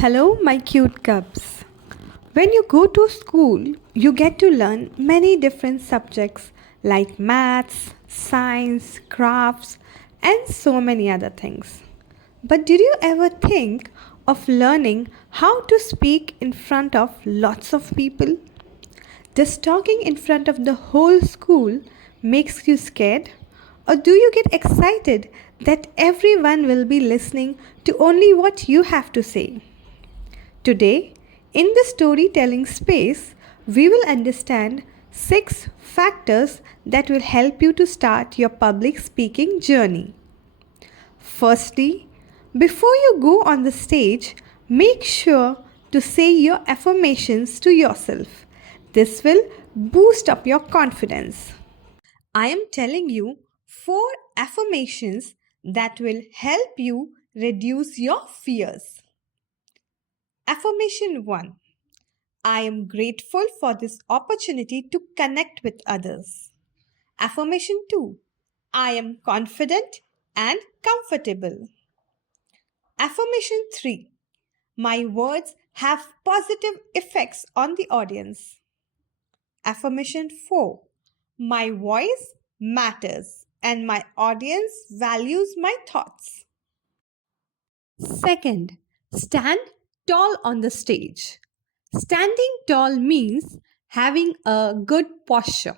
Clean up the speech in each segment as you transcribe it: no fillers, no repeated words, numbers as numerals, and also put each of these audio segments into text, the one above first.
Hello, my cute cubs. When you go to school, you get to learn many different subjects like maths, science, crafts, and so many other things. But did you ever think of learning how to speak in front of lots of people? Does talking in front of the whole school makes you scared? Or do you get excited that everyone will be listening to only what you have to say? Today, in the storytelling space, we will understand 6 factors that will help you to start your public speaking journey. Firstly, before you go on the stage, make sure to say your affirmations to yourself. This will boost up your confidence. I am telling you 4 affirmations that will help you reduce your fears. Affirmation 1. I am grateful for this opportunity to connect with others. Affirmation 2. I am confident and comfortable. Affirmation 3. My words have positive effects on the audience. Affirmation 4. My voice matters and my audience values my thoughts. Second, stand tall on the stage. Standing tall means having a good posture.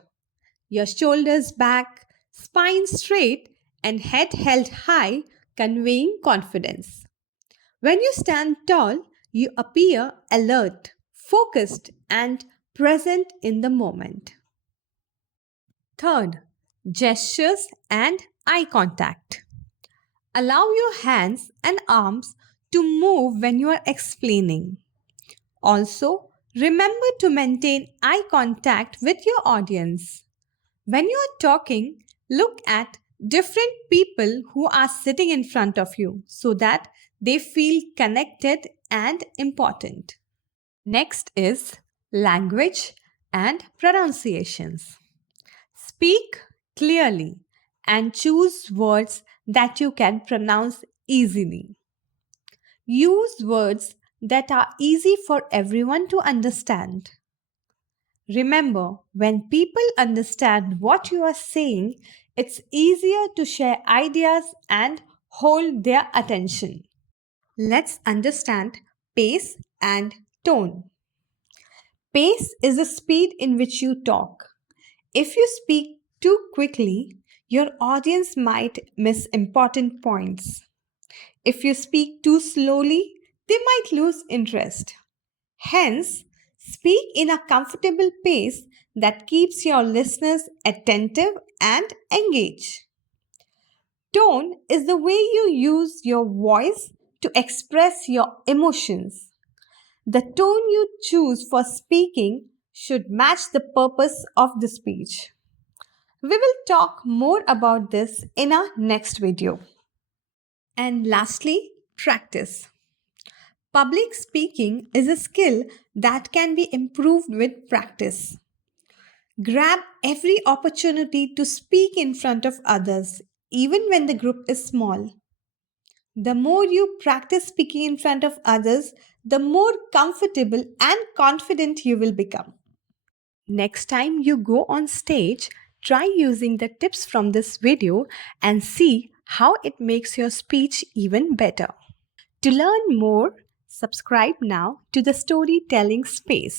Your shoulders back, spine straight, and head held high, conveying confidence. When you stand tall, you appear alert, focused, and present in the moment. Third, gestures and eye contact. Allow your hands and arms to move when you are explaining. Also, remember to maintain eye contact with your audience. When you are talking, look at different people who are sitting in front of you so that they feel connected and important. Next is language and pronunciations. Speak clearly and choose words that you can pronounce easily. Use words that are easy for everyone to understand. Remember, when people understand what you are saying, it's easier to share ideas and hold their attention. Let's understand pace and tone. Pace is the speed in which you talk. If you speak too quickly, your audience might miss important points. If you speak too slowly, they might lose interest. Hence, speak in a comfortable pace that keeps your listeners attentive and engaged. Tone is the way you use your voice to express your emotions. The tone you choose for speaking should match the purpose of the speech. We will talk more about this in our next video. And lastly, practice. Public speaking is a skill that can be improved with practice. Grab every opportunity to speak in front of others, even when the group is small. The more you practice speaking in front of others, the more comfortable and confident you will become. Next time you go on stage, try using the tips from this video and see how it makes your speech even better. To learn more, subscribe now to the storytelling space.